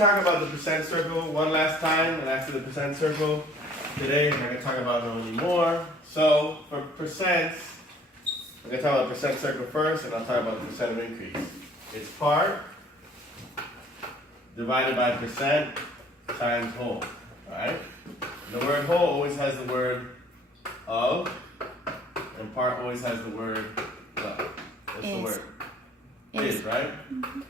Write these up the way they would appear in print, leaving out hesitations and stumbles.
talk about the percent circle one last time, and after the percent circle today, we're going to talk about it a little more. So for percents, I'm going to talk about the percent circle first, and I'll talk about the percent of increase. It's part divided by percent times whole. Alright? The word whole always has the word of, and part always has the word the. What's the word? Is, right? Mm-hmm.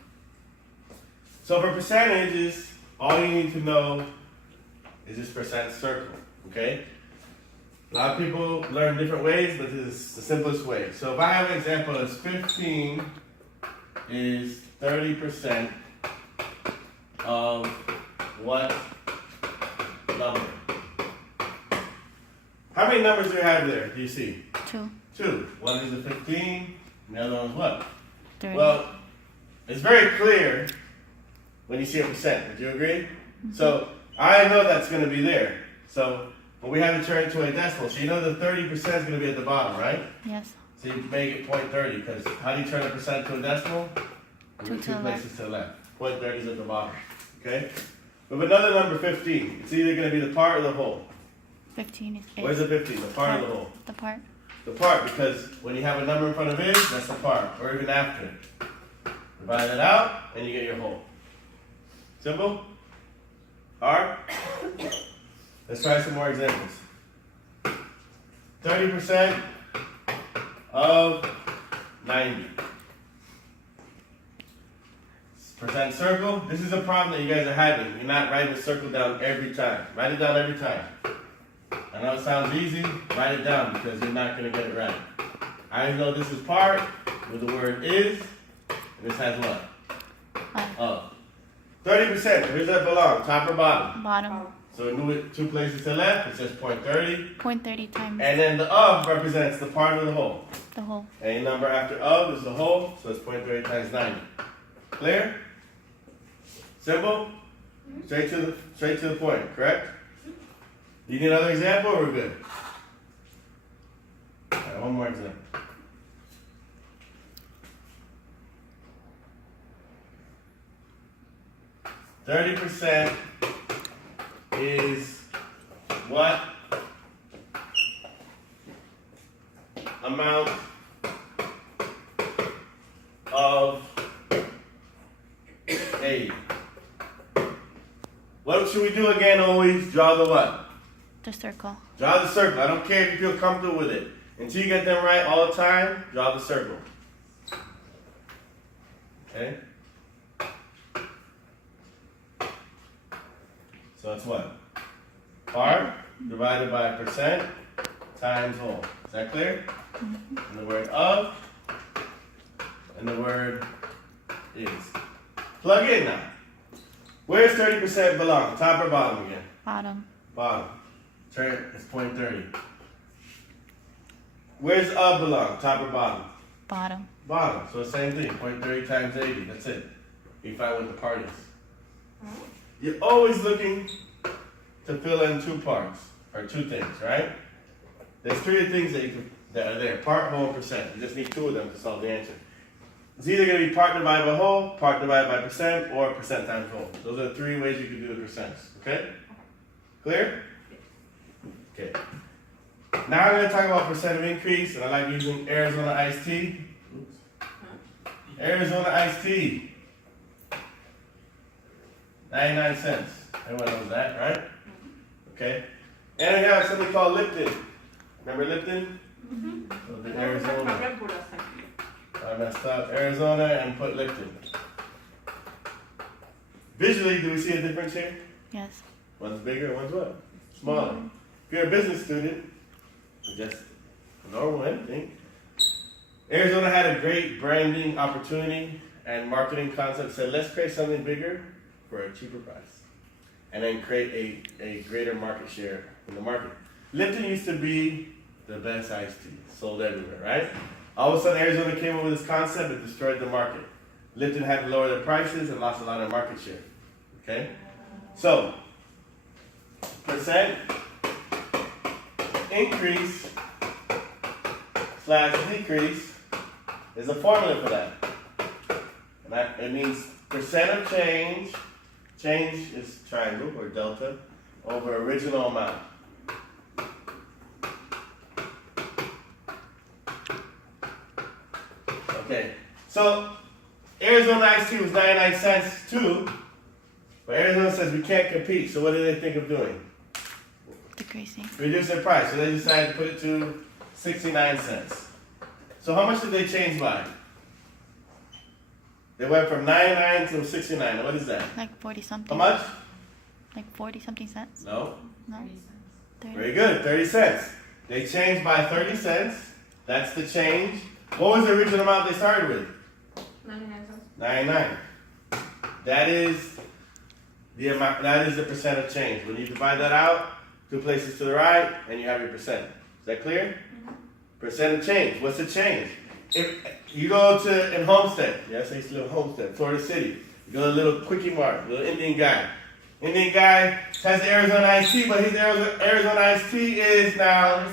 So for percentages, all you need to know is this percent circle, okay? A lot of people learn different ways, but this is the simplest way. So if I have an example as 15 is 30% of what number? How many numbers do you have there, do you see? 2. 2. One is a 15, and the other one is what? 30. Well, it's very clear when you see a percent. Would you agree? Mm-hmm. So I know that's going to be there. So when we have to turn it to a decimal, so you know the 30% is going to be at the bottom, right? Yes. So you make it 0.30, because how do you turn a percent to a decimal? Two to Two the places to the left. 0.30 is at the bottom. Okay? With another number 15, it's either going to be the part or the whole. 15 is Where's the 15? The part or the whole? The part. The part, because when you have a number in front of it, that's the part, or even after it. Divide that out, and you get your whole. Simple? Hard? Let's try some more examples. 30% of 90. Percent circle. This is a problem that you guys are having. You're not writing the circle down every time. Write it down every time. I know it sounds easy. Write it down because you're not going to get it right. I know this is part where the word is, and this has what? Of. 30%. Where does that belong? Top or bottom? Bottom. So move it 2 places to the left. It says 0.30. 0.30 times And then the of represents the part of the whole. the whole. Any number after of is the whole, so it's 0.30 times 90. Clear? Simple? Straight to the point, correct? Do you need another example or we're good? Alright, one more example. %30 is what amount of A? What should we do again always? Draw the what? The circle. Draw the circle. I don't care if you feel comfortable with it. Until you get them right all the time, draw the circle. Okay? So it's what? Part divided by percent times whole. Is that clear? Mm-hmm. And the word of and the word is. Plug in now. Where's 30% belong? Top or bottom again? Bottom. Bottom. Turn it's 0.30. Where's of belong? Top or bottom? Bottom. Bottom. So same thing. 0.30 times 80. That's it. You find what the part is. You're always looking to fill in 2 parts or 2 things, right? There's 3 things that are there: part, whole, and percent. You just need 2 of them to solve the answer. It's either going to be part divided by whole, part divided by percent, or percent times whole. Those are the 3 ways you can do the percents. Okay? Clear? Okay. Now I'm going to talk about percent of increase, and I like using Arizona iced tea. Oops. Arizona iced tea. 99 cents. Everyone knows that, right? Okay. And we have something called Lipton. Remember Lipton? Mm-hmm. So the Arizona. I messed up. Arizona and put Lipton. Visually, do we see a difference here? Yes. One's bigger, one's what? Smaller. If you're a business student, just normal anything. Arizona had a great branding opportunity and marketing concept. Said, let's create something bigger for a cheaper price. And then create a greater market share in the market. Lipton used to be the best iced tea, sold everywhere, right? All of a sudden, Arizona came up with this concept that destroyed the market. Lipton had to lower their prices and lost a lot of market share. Okay? So, percent increase / decrease is a formula for that. And it means percent of change change is triangle or delta over original amount. Okay, so Arizona iced tea was 99 cents too, but Arizona says we can't compete, so what do they think of doing? Decreasing. Reduce their price, so they decided to put it to 69 cents. So how much did they change by? They went from 99 to 69. What is that? Like 40 How something. much? Like 40 something cents. No. No. 30. Very good, 30 cents. They changed by 30 cents. That's the change. What was the original amount they started with? 99 cents. 99. That is the amount, that is the percent of change. When you divide that out, 2 places to the right, and you have your percent. Is that clear? Percent of change. What's the change? If you go to in Homestead, yes, I used to live in Homestead, Florida City. You go to a little quickie mart, little Indian guy. Indian guy has the Arizona iced tea, but his Arizona iced tea is now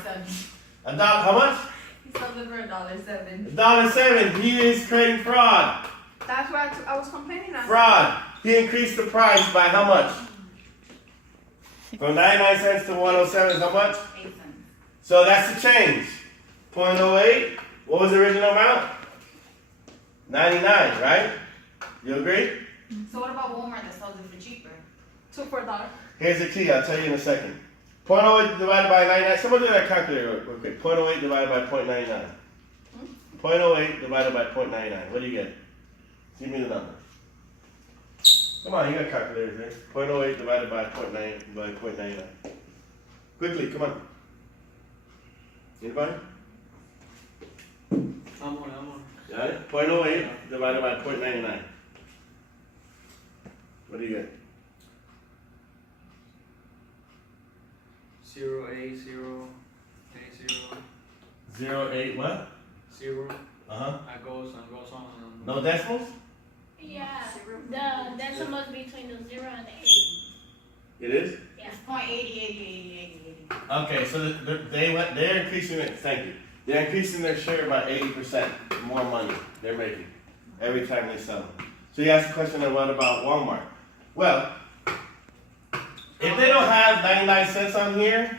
$1. How much? He sells it for $1.07. $1.07. He is creating fraud. That's why I was complaining last Fraud. He increased the price by how much? From 99 cents to 107 is how much? 8 cents. So that's the change. 0.08. What was the original amount? 99, right? You agree? So what about Walmart that sells it for cheaper? 2 for $1. Here's the key. I'll tell you in a second. 0.08 divided by 99. Someone do that calculator real quick. 0.08 divided by 0.99. 0.08 divided by 0.99. What do you get? Give me the number. Come on, you got calculators there. 0.08 divided by 0.99. Quickly, come on. Anybody? I'm on. Got it? 0.08 divided by 0.99. What do you get? 0, A, 0, A, 0, 0.8 what? 0. Uh-huh. I goes on. No decimals? Yeah, the decimals between the 0 and the 80. It is? Yeah. It's 0.80. Okay, so they're increasing it, thank you. They're increasing their share by 80%, more money they're making every time they sell them. So you asked the question of what about Walmart? Well, if they don't have 99 cents on here,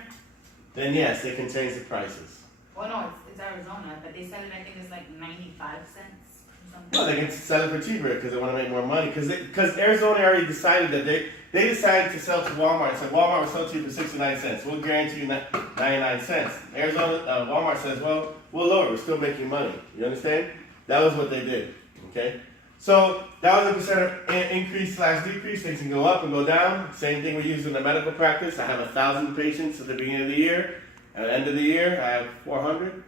then yes, they can change the prices. Well, no, it's Arizona, but they said it, I think it's like 95 cents or something. Well, they can sell it for cheaper because they want to make more money. Because Arizona already decided that they decided to sell to Walmart. Said Walmart will sell to you for 69 cents. We'll guarantee you 99 cents. Walmart says, well, we'll lower. We're still making money. You understand? That was what they did. Okay. So that was a percent of increase/decrease. Things can go up and go down. Same thing we use in the medical practice. I have 1,000 patients at the beginning of the year. At the end of the year, I have 400.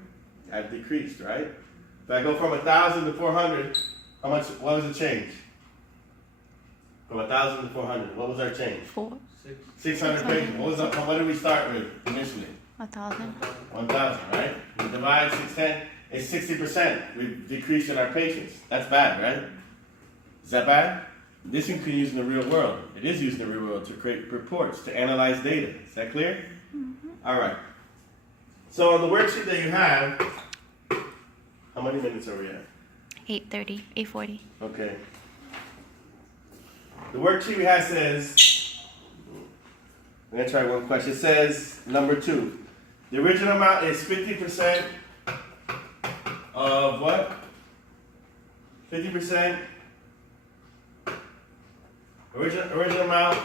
I've decreased, right? If I go from 1,000 to 400, how much? What was the change? From 1,000 to 400, what was our change? 4. 600 patients. What did we start with initially? 1,000. 1,000, right? We divide 610. It's 60%. We've decreased in our patients. That's bad, right? Is that bad? This can be used in the real world. It is used in the real world to create reports, to analyze data. Is that clear? All right. So on the worksheet that you have, how many minutes are we at? 8:30. 8:40. Okay. The worksheet we have says, I'm going to try one question. It says, number 2, the original amount is 50% of what? 50%. Original amount.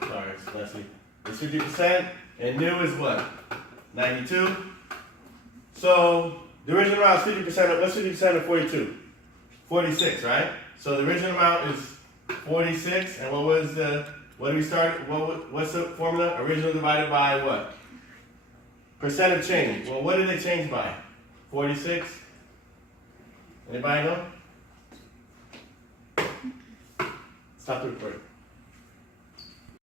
Sorry, it's Leslie. It's 50%. And new is what? 92. So the original amount is 50% of, what's 50% of 42? 46, right? So the original amount is 46, and what do we start, what's the formula? Original divided by what? Percent of change. Well, what did they change by? 46? Anybody know? Stop the recording.